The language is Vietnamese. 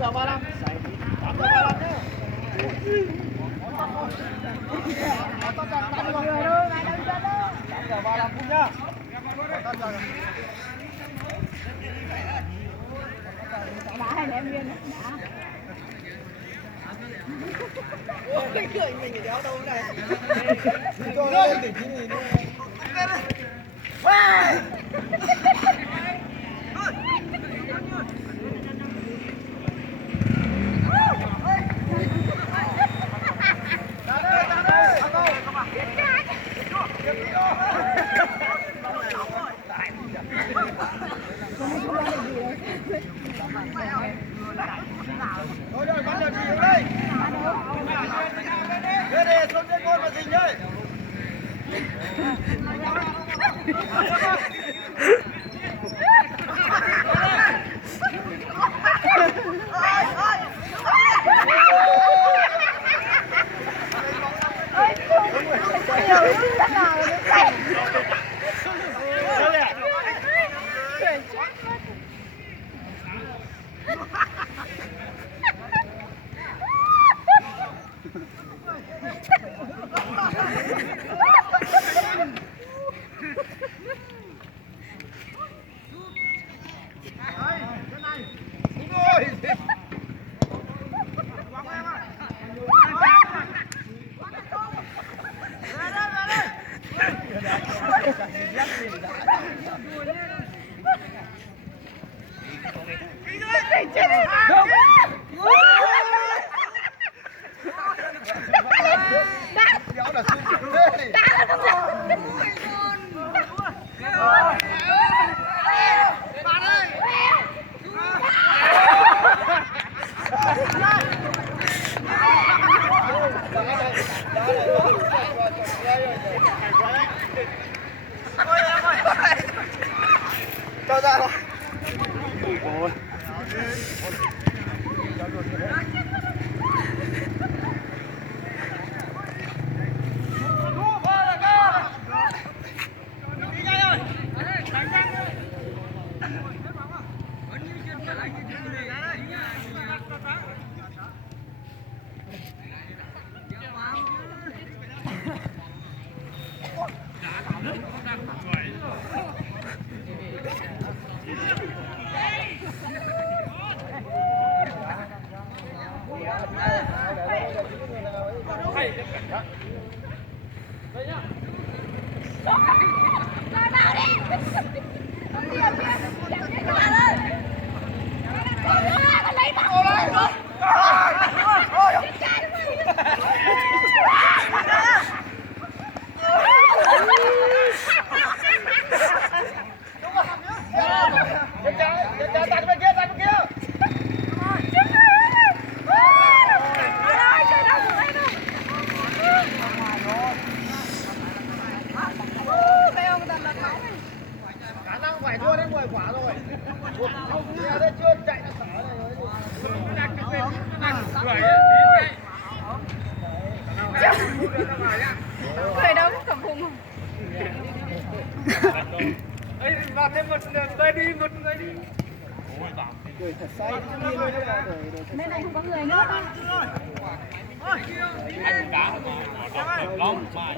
8h35. 8h35 nhá. Người thôi, mày đâu chân đó. 8h35 phút nhá. Đá hay là em viên đá. Cái cười mình đéo đâu này. Cho nó lên tỉnh gì nữa. Thôi rồi, bắn được gì đây? Đưa đi, xuống trên con mà dình đây. Cho ra thôi. Ôi. Khả năng phải thua đến 10 quả rồi. Nhà đây chưa chạy ra sở này rồi. Người đâu có cầm phùng. Ấy, vào thêm một người đi, một người đi. Cười thật say. Bên này không có người nữa. Anh cá mà,